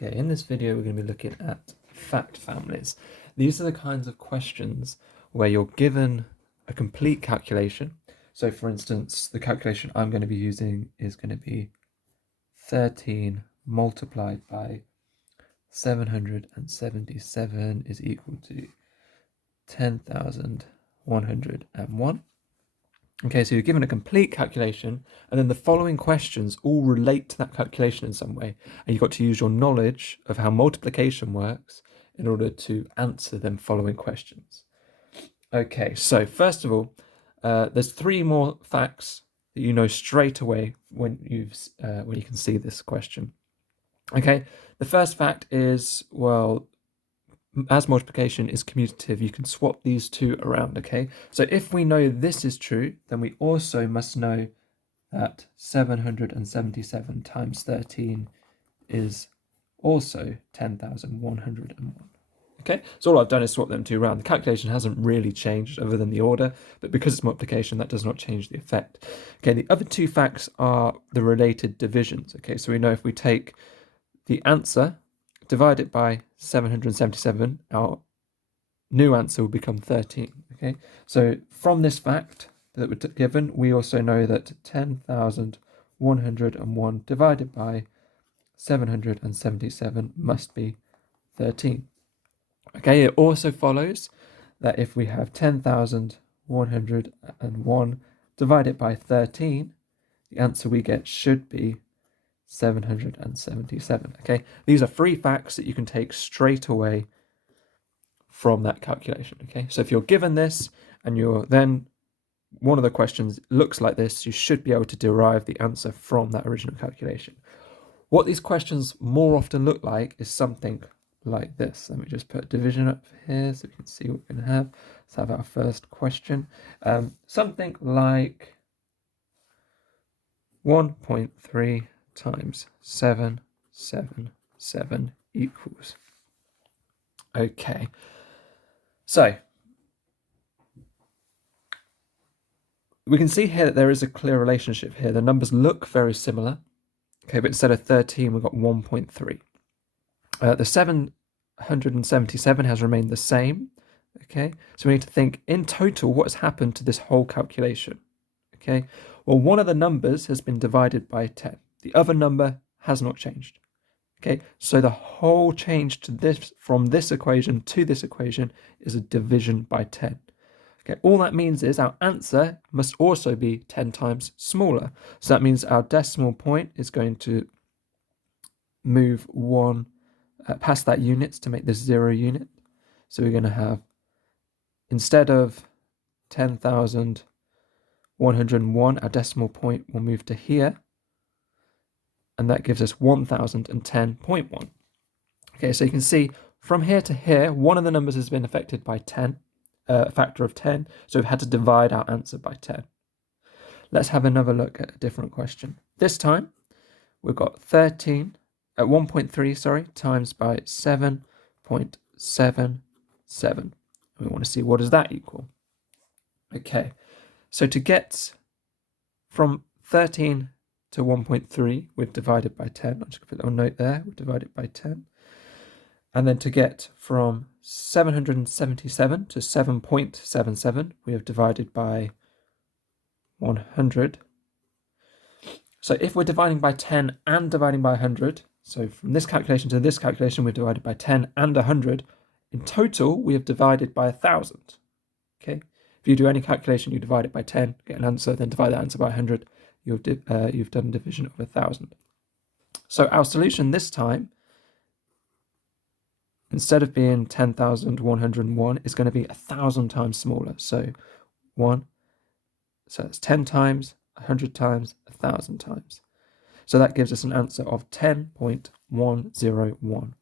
Okay, in this video we're going to be looking at fact families. These are the kinds of questions where you're given a complete calculation. So for instance, the calculation I'm going to be using is going to be 13 multiplied by 777 is equal to 10,101. Okay, so you're given a complete calculation, and then the following questions all relate to that calculation in some way, and you've got to use your knowledge of how multiplication works in order to answer them following questions. Okay, so first of all, there's three more facts that you know straight away when you can see this question. Okay, the first fact is, well, as multiplication is commutative, you can swap these two around, okay? So if we know this is true, then we also must know that 777 times 13 is also 10,101. Okay, so all I've done is swap them two around. The calculation hasn't really changed other than the order, but because it's multiplication, that does not change the effect. Okay, the other two facts are the related divisions. Okay, so we know if we take the answer, divide it by 777, our new answer will become 13. Okay, so from this fact that we're given, we also know that 10,101 divided by 777 must be 13. Okay, it also follows that if we have 10,101 divided by 13, the answer we get should be 777. Okay, these are three facts that you can take straight away from that calculation. Okay, so if you're given this and you're then one of the questions looks like this, you should be able to derive the answer from that original calculation. What these questions more often look like is something like this. Let me just put division up here so we can see what we're going to have. Let's have our first question. Something like 1.3 times 777 equals. Okay, so we can see here that there is a clear relationship here. The numbers look very similar. Okay, but instead of 13, we've got 1.3. The 777 has remained the same. Okay, so we need to think in total what has happened to this whole calculation. Okay, well, one of the numbers has been divided by 10. The other number has not changed. Okay, so the whole change to this from this equation to this equation is a division by 10. Okay, all that means is our answer must also be 10 times smaller. So that means our decimal point is going to move one past that unit to make this 0 unit. So we're going to have, instead of 10,101, our decimal point will move to here. And that gives us 1010.1. Okay, so you can see from here to here, one of the numbers has been affected by 10, a factor of 10. So we've had to divide our answer by 10. Let's have another look at a different question. This time, we've got 1.3, times by 7.77. We want to see what does that equal. Okay, so to get from 13 to 1.3, we've divided by 10. I'll just put a little note there. We've divided by 10. And then to get from 777 to 7.77, we have divided by 100. So if we're dividing by 10 and dividing by 100, so from this calculation to this calculation, we've divided by 10 and 100. In total, we have divided by 1,000. Okay. If you do any calculation, you divide it by 10, get an answer, then divide that answer by 100. You've done division of 1,000. So our solution this time, instead of being 10,101, is going to be 1,000 times smaller. So it's 10 times, 100 times, 1,000 times. So that gives us an answer of 10.101.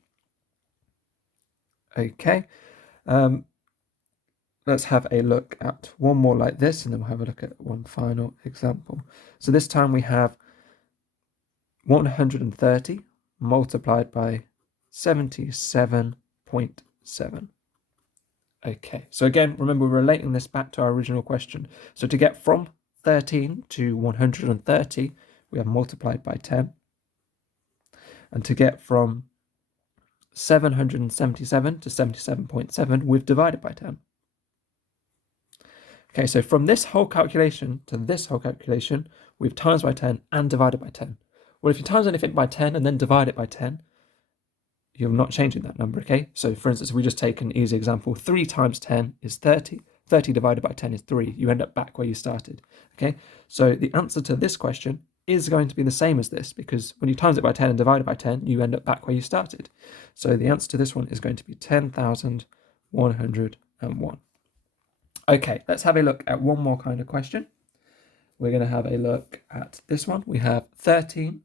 Okay, let's have a look at one more like this, and then we'll have a look at one final example. So this time we have 130 multiplied by 77.7. Okay, so again, remember we're relating this back to our original question. So to get from 13 to 130, we have multiplied by 10. And to get from 777 to 77.7, we've divided by 10. Okay, so from this whole calculation to this whole calculation, we've times by 10 and divided by 10. Well, if you times anything by 10 and then divide it by 10, you're not changing that number, okay? So for instance, if we just take an easy example, 3 times 10 is 30. 30 divided by 10 is 3. You end up back where you started, okay? So the answer to this question is going to be the same as this, because when you times it by 10 and divide it by 10, you end up back where you started. So the answer to this one is going to be 10,101. Okay, let's have a look at one more kind of question. We're going to have a look at this one. We have 13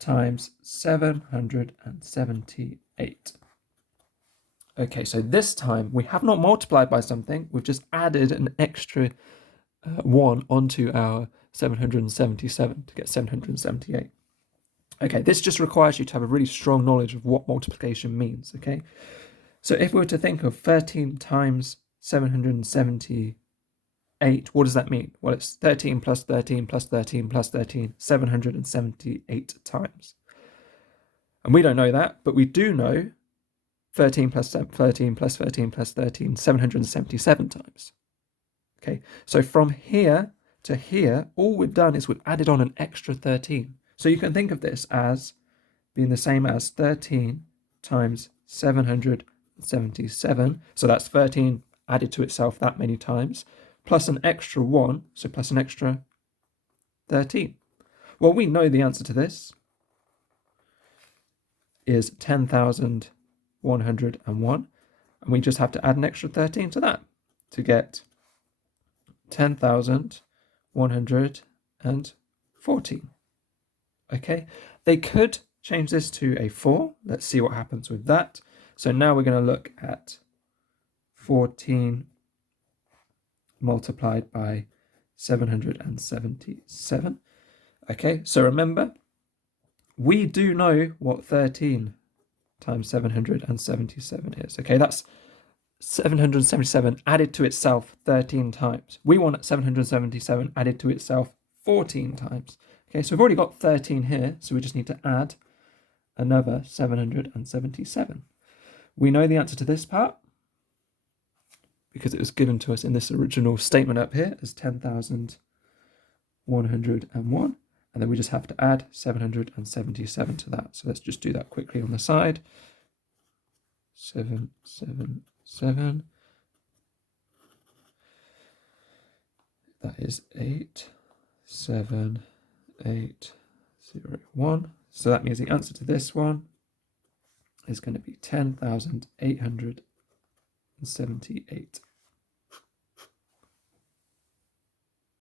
times 778. Okay, so this time we have not multiplied by something, we've just added an extra 1 onto our 777 to get 778. Okay, this just requires you to have a really strong knowledge of what multiplication means, okay? So if we were to think of 13 times 778, what does that mean? Well, it's 13 plus 13 plus 13 plus 13, 778 times. And we don't know that, but we do know 13 plus 13 plus 13 plus 13, 777 times. Okay, so from here to here, all we've done is we've added on an extra 13. So you can think of this as being the same as 13 times 777. So that's 13 added to itself that many times, plus an extra 1, so plus an extra 13. Well, we know the answer to this is 10,101, and we just have to add an extra 13 to that to get 10,114. Okay, they could change this to a 4. Let's see what happens with that. So now we're going to look at 14 multiplied by 777. Okay, so remember, we do know what 13 times 777 is. Okay, that's 777 added to itself 13 times. We want 777 added to itself 14 times. Okay, so we've already got 13 here, so we just need to add another 777. We know the answer to this part because it was given to us in this original statement up here as 10,101, and then we just have to add 777 to that. So let's just do that quickly on the side. 777. That is 87801. So that means the answer to this one is going to be 10,878.